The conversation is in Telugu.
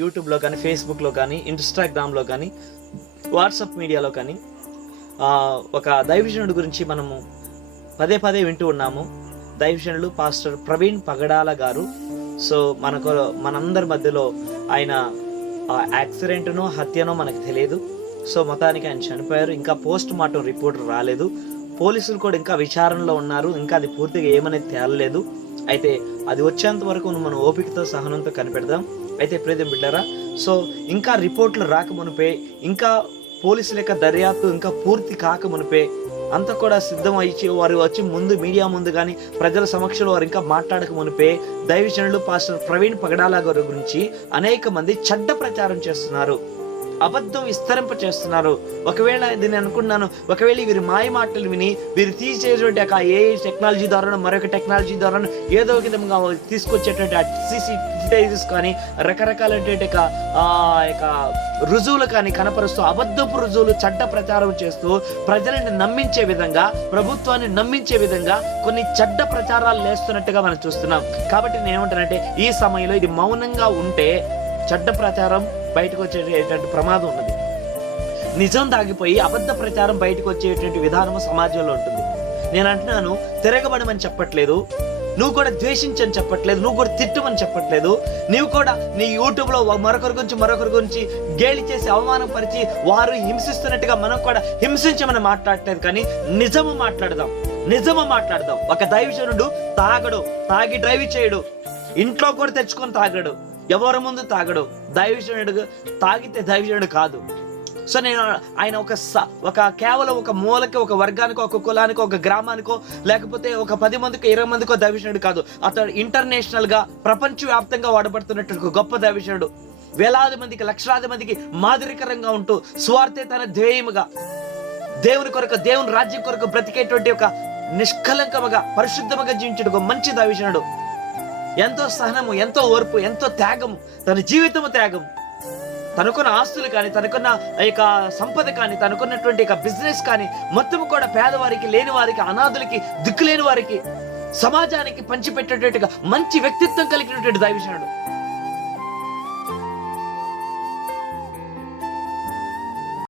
యూట్యూబ్లో కానీ, ఫేస్బుక్లో కానీ, ఇన్స్టాగ్రామ్లో కానీ, వాట్సాప్ మీడియాలో కానీ ఒక దైవజనుడి గురించి మనము పదే పదే వింటూ ఉన్నాము. దైవజనులు పాస్టర్ ప్రవీణ్ పగడాల గారు. సో మనందరి మధ్యలో ఆయన యాక్సిడెంట్నో హత్యనో మనకు తెలియదు. సో మొత్తానికి ఆయన చనిపోయారు. ఇంకా పోస్ట్ మార్టం రిపోర్ట్ రాలేదు. పోలీసులు కూడా ఇంకా విచారణలో ఉన్నారు. ఇంకా అది పూర్తిగా ఏమనేది తేలలేదు. అయితే అది వచ్చేంత వరకు మనం ఓపికతో సహనంతో కనిపెడదాం. అయితే ప్రియమైన బిడ్డలారా, సో ఇంకా రిపోర్ట్లు రాకమునిపే, ఇంకా పోలీసుల యొక్క దర్యాప్తు ఇంకా పూర్తి కాకమునిపే అంతా కూడా సిద్ధం అయ్యి వారు వచ్చి ముందు మీడియా ముందు కానీ ప్రజల సమక్షంలో వారు ఇంకా మాట్లాడక మునిపే దైవజనులు పాస్టర్ ప్రవీణ్ పగడాల గారి గురించి అనేక మంది చెడ్డ ప్రచారం చేస్తున్నారు, అబద్ధం విస్తరింప చేస్తున్నారు. ఒకవేళ దీన్ని అనుకున్నాను, ఒకవేళ వీరి మాయ మాటలు విని వీరు తీసేటువంటి ఏ టెక్నాలజీ ద్వారా మరొక టెక్నాలజీ ద్వారా ఏదో విధంగా తీసుకొచ్చేటువంటి సీసీ ఫుటేజెస్ కానీ రకరకాలైనటువంటి రుజువులు కానీ కనపరుస్తూ అబద్ధపు రుజువులు చెడ్డ ప్రచారం చేస్తూ ప్రజలను నమ్మించే విధంగా, ప్రభుత్వాన్ని నమ్మించే విధంగా కొన్ని చెడ్డ ప్రచారాలు లేస్తున్నట్టుగా మనం చూస్తున్నాం. కాబట్టి నేను ఏమంటానంటే ఈ సమయంలో ఇది మౌనంగా ఉంటే చెడ్డ ప్రచారం బయటకు వచ్చేటువంటి ప్రమాదం ఉన్నది. నిజం దాగిపోయి అబద్ధ ప్రచారం బయటకు వచ్చేటువంటి విధానం సమాజంలో ఉంటుంది. నేను అంటున్నాను, తిరగబడమని చెప్పట్లేదు, నువ్వు కూడా ద్వేషించని చెప్పట్లేదు, నువ్వు కూడా తిట్టమని చెప్పట్లేదు. నువ్వు కూడా నీ యూట్యూబ్లో మరొకరి గురించి గేలి చేసి అవమానపరిచి వారు హింసిస్తున్నట్టుగా మనం కూడా హింసించమని మాట్లాడలేదు. కానీ నిజము మాట్లాడదాం. ఒక దైవజనుడు తాగి డ్రైవ్ చేయడు, ఇంట్లో కూడా తెచ్చుకొని తాగడు, ఎవరి ముందు తాగడు. దైవజనుడు తాగితే దైవజనుడు కాదు. సో నేను ఆయన ఒక కేవలం ఒక మూలకి, ఒక వర్గానికో, ఒక కులానికో, ఒక గ్రామానికో, లేకపోతే ఒక 10 మందికో 20 మందికో దైవజనుడు కాదు. అతడు ఇంటర్నేషనల్గా ప్రపంచవ్యాప్తంగా వాడబడుతున్నట్టు ఒక గొప్ప దైవజనుడు. వేలాది మందికి, లక్షలాది మందికి మాదిరికరంగా ఉంటూ స్వార్థే తన ధ్యేయముగా దేవుని కొరకు, దేవుని రాజ్యం కొరకు బ్రతికేటువంటి ఒక నిష్కలంకముగా పరిశుద్ధముగా జీవించడం ఒక మంచి దైవజనుడు. ఎంతో సహనము, ఎంతో ఓర్పు, ఎంతో త్యాగము, తన జీవితము త్యాగము. తనకున్న ఆస్తులు కానీ, తనకున్న సంపద కానీ, తనకున్నటువంటి బిజినెస్ కానీ మొత్తం కూడా పేదవారికి, లేని వారికి, అనాథులకి, దిక్కులేని వారికి, సమాజానికి పంచిపెట్టేటట్టుగా మంచి వ్యక్తిత్వం కలిగినటువంటి దైవజనుడు.